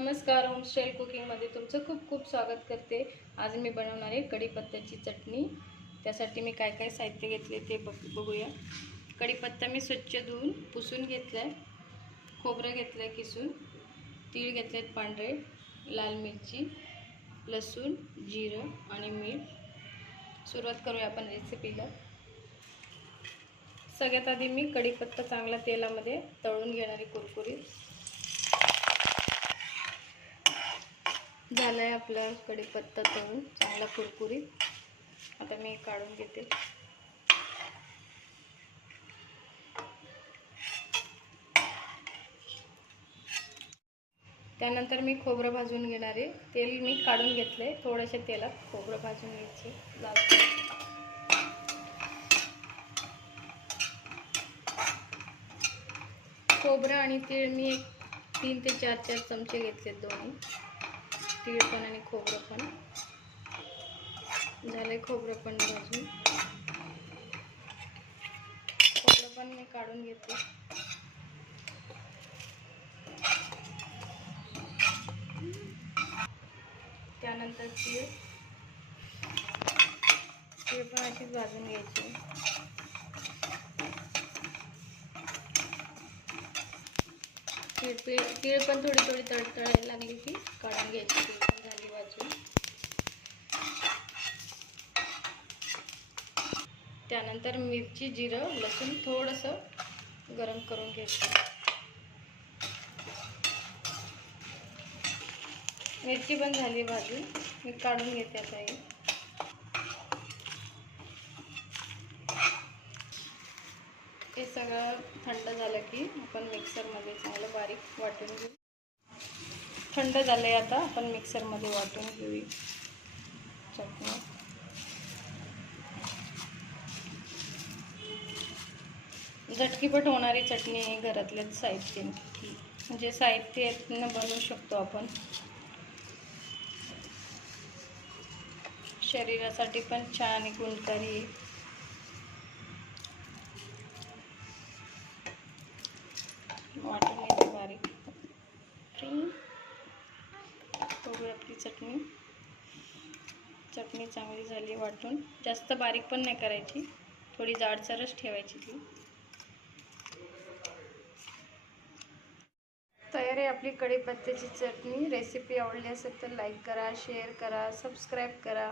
नमस्कार होमस्टाईल कुकिंगमध्ये तुमचं खूप खूप स्वागत करते. आज मी बनवणार आहे कढीपत्त्याची चटणी. त्यासाठी मी काय काय साहित्य घेतले ते बघ बघूया. कढीपत्ता मी स्वच्छ धुवून पुसून घेतलं आहे खोबरं घेतलं आहे किसून. तीळ घेतलेत पांढरे लाल मिरची लसूण जिरं आणि मीठ. सुरुवात करूया आपण रेसिपीला सगळ्यात आधी मी कढीपत्ता चांगला तेलामध्ये तळून घेणारी कुरकुरीत. झालं आहे आपला पत्ता तळून चांगला कुरकुरीत. आता मी काढून घेते. त्यानंतर मी खोबरं भाजून घेणार आहे. तेल मी काढून घेतले थोड्याशा तेलात खोबरं भाजून घ्यायचे. लाल खोबरं आणि तीळ मी एक तीन ते चार चार चमचे घेतले दोन्ही. तीळ पण आणि खोबरं पण. झालंय खोबरं पण भाजून. खोबरं पण मी काढून घेते. त्यानंतर तीळ तीळ पण अशीच भाजून घ्यायची. तीळ तीळ तीळ पण थोडी थोडी तळतळायला लागली की काढून घ्यायची तीळ पण झाली भाजून. त्यानंतर मिरची जिरं लसूण थोडंसं गरम करून घ्यायचं मिरची पण झाली भाजून. मी काढून घेते आता हे. हे सगळं थंड झालं की आपण मिक्सरमध्ये चांगलं बारीक वाटून घेऊ. थंड झालं आहे आता. आपण मिक्सरमध्ये वाटून घेऊ चटणी. झटकीपट होणारी चटणी आहे घरातल्याच साहित्य म्हणजे साहित्यातनं बनवू शकतो आपण. शरीरासाठी पण छान आहे गुणकारी चटणी. चटणी चांगली झाली वाटून. जास्त बारीक पण नाही करायची. थोडी जाडसरच ठेवायची ती. तयार आहे आपली कढीपत्त्याची चटणी. रेसिपी आवडली असेल तर लाईक करा शेअर करा सबस्क्राईब करा.